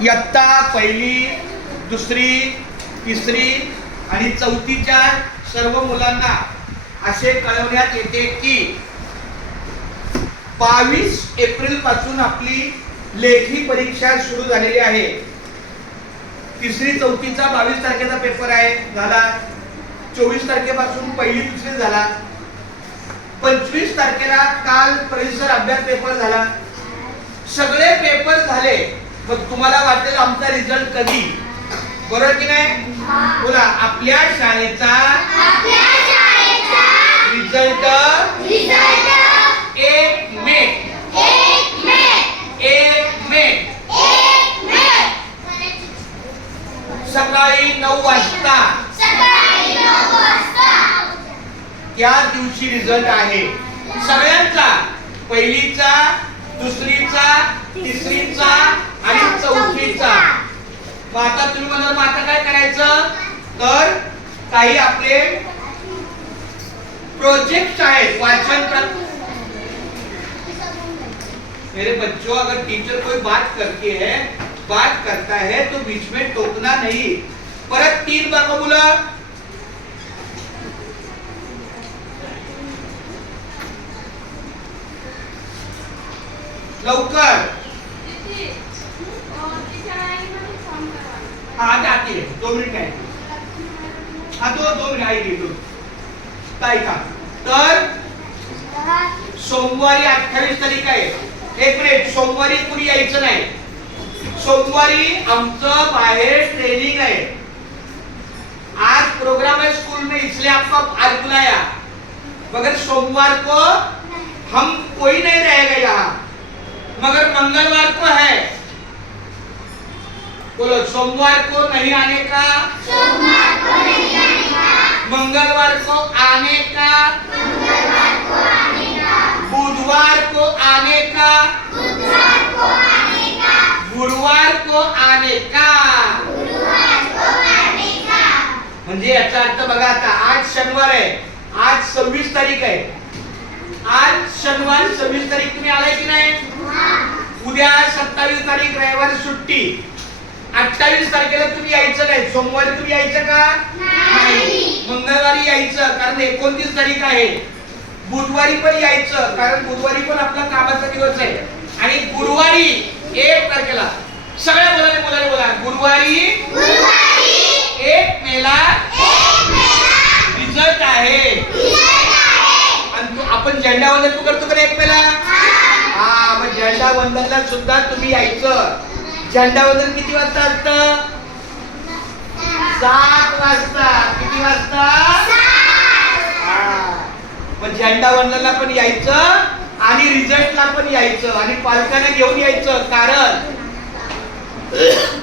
इयत्ता पहिली, दुसरी, तिसरी आणि चौथीच्या सर्व मुलांना असे कळवण्यात येते की 22 एप्रिल पासून आपली लेखी परीक्षा सुरू झालेली आहे. तिसरी चौथीचा 22 तारखेचा पेपर आहे झाला. 24 तारखेपासून पहिली दुसरी झाला. 25 तारखेला काल परिसर अभ्यास पेपर झाला. सगळे पेपर झाले. मग तुम्हाला वाटेल आमचा रिझल्ट कधी, बरोबर की नाही? बोला. आपल्या शाळेचा रिझल्ट 1 मे. 1 मे सकाळी 9 वाजता त्या दिवशी रिझल्ट आहे सगळ्यांचा, पहिलीचा, दुसरीचा, तिसरीचा आणि चौथीचा. मग आता तुम्ही म्हणाल मग आता काय करायचं, तर काही आपले प्रोजेक्ट आहेत वाचन. मेरे बच्चों, अगर टीचर कोई बात करता है तो बीच में टोकना नहीं. परत 3 बार बोला. लवकर. हाँ जाती है, 2 मिनिट आहे. हाँ 2 मिनिट आहे की काय का. तर सोमवारी 28 तारीख आहे. 1 मिनिट. सोमवारी कुणी यायचं नाही. सोमवारी आमचं बाहेर ट्रेनिंग है. आज प्रोग्राम है स्कूल में, इसलिए आपको आज बुलाया. मगर सोमवार को हम कोई नहीं रहेगा यहाँ. मगर मंगलवार को है. बोलो. सोमवार को नहीं आने का, मंगलवार को आने का, बुधवार को आने का, गुरुवार को आने का. म्हणजे याचा अर्थ बघा. आता आज शनिवार आहे. आज 26 तारीख आहे. आज शनिवार 26 तारीख तुम्ही आलाय की नाही? उद्या 27 तारीख रविवार सुट्टी. 28 तारखेला तुम्ही यायचं नाही. सोमवारी तुम्ही यायचं का नाही? मंगळवारी यायचं कारण 29 तारीख आहे. बुधवारी पण यायचं कारण बुधवारी पण आपला कामाचा दिवस आहे. आणि गुरुवारी 1 तारखेला सगळ्या मुलांनी बोला. गुरुवारी 1 मेला रिझल्ट आहे. आणि आपण झेंडा वंदन तू करतो का 1 मेला? हा. मग झेंडा वंदनला सुद्धा तुम्ही यायचं. झेंडा वंदन किती वाजता असतं? 7 वाजता. किती वाजता? मग झेंडा वंदनला पण यायचं आणि रिझल्टला पण यायचं आणि पालकांना घेऊन यायचं.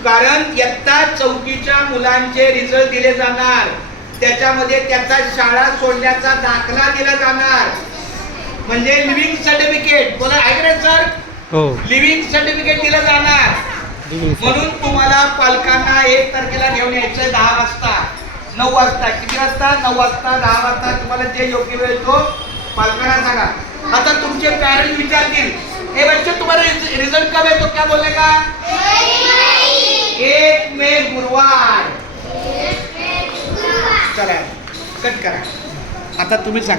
कारण इयत्ता 4च्या मुलांचे रिझल्ट दिले जाणार. त्याच्यामध्ये त्याचा शाळा सोडण्याचा दाखला दिला जाणार. म्हणजे लिव्हिंग सर्टिफिकेट. बोला ऐकले सर? हो. लिव्हिंग सर्टिफिकेट दिलं जाणार. म्हणून तुम्हाला पालकांना 1 तारखेला घेऊन यायचं 10 वाजता. 9 वाजता. किती वाजता? 9 वाजता, 10 वाजता. तुम्हाला जे योग्य वेळ तो पालकांना सांगा. आता तुमचे पॅरेंट्स विचारतील, हे बच्चे तुम्हारा रिजल्ट कब है? तो क्या बोलेगा? 1 मे गुरुवार. चला कट करा. आता तुम्ही सांगा.